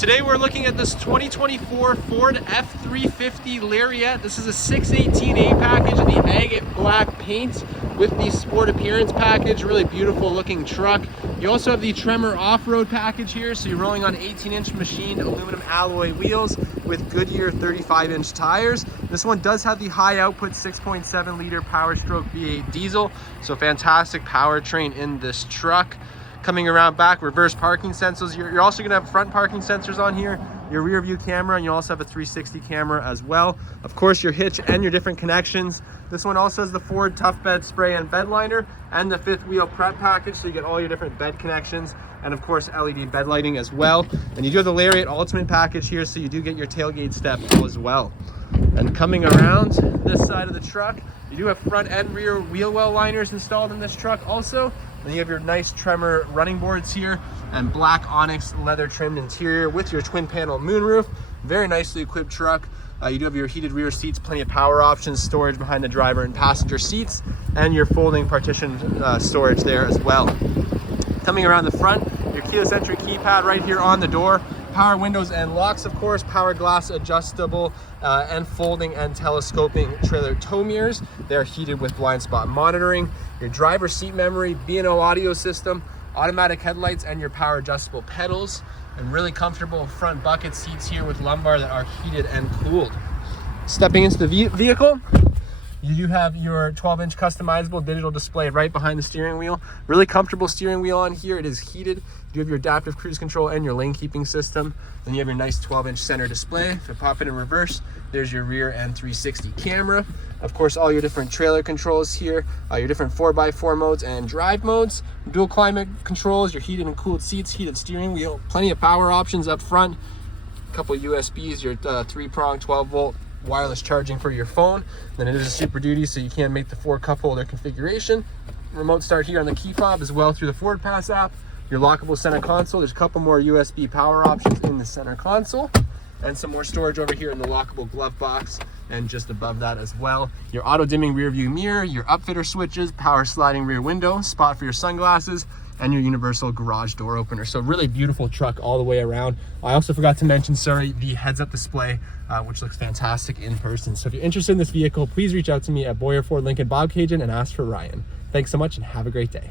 Today we're looking at this 2024 Ford F-350 Lariat. This is a 618A package in the agate black paint with the sport appearance package. Really beautiful looking truck. You also have the Tremor off-road package here, so you're rolling on 18-inch machined aluminum alloy wheels with Goodyear 35-inch tires. This one does have the high output 6.7 liter Power Stroke V8 diesel, so fantastic powertrain in this truck. Coming around back, reverse parking sensors. You're also going to have front parking sensors on here, your rear view camera, and you also have a 360 camera as well. Of course, your hitch and your different connections. This one also has the Ford Toughbed spray and Bedliner and the fifth wheel prep package, so you get all your different bed connections and of course LED bed lighting as well. And you do have the Lariat Ultimate package here, so you do get your tailgate step as well. And coming around this side of the truck, you do have front and rear wheel well liners installed in this truck also. Then you have your nice Tremor running boards here and black Onyx leather trimmed interior with your twin panel moonroof. Very nicely equipped truck. You do have your heated rear seats, plenty of power options, storage behind the driver and passenger seats, and your folding partition storage there as well. Coming around the front, your keyless entry keypad right here on the door. Power windows and locks, of course, power glass adjustable and folding and telescoping trailer tow mirrors. They're heated with blind spot monitoring. Your driver seat memory, B&O audio system, automatic headlights, and your power adjustable pedals. And really comfortable front bucket seats here with lumbar that are heated and cooled. Stepping into the vehicle, you do have your 12-inch customizable digital display right behind the steering wheel. Really comfortable steering wheel on here. It is heated. You have your adaptive cruise control and your lane keeping system. Then you have your nice 12-inch center display. If you pop it in reverse, there's your rear and 360 camera. Of course, all your different trailer controls here, your different 4x4 modes and drive modes, dual climate controls, your heated and cooled seats, heated steering wheel, plenty of power options up front, a couple USBs, your 3-prong 12-volt wireless charging for your phone. Then it is a Super Duty, so you can make the 4 cup holder configuration. Remote start here on the key fob as well through the Ford Pass app. Your lockable center console. There's a couple more USB power options in the center console, and some more storage over here in the lockable glove box, and just above that as well. Your auto dimming rear view mirror, your upfitter switches, power sliding rear window, spot for your sunglasses, and your universal garage door opener. So really beautiful truck all the way around. I also forgot to mention, the heads-up display, which looks fantastic in person. So if you're interested in this vehicle, please reach out to me at Boyer Ford Lincoln Bobcaygeon and ask for Ryan. Thanks so much and have a great day.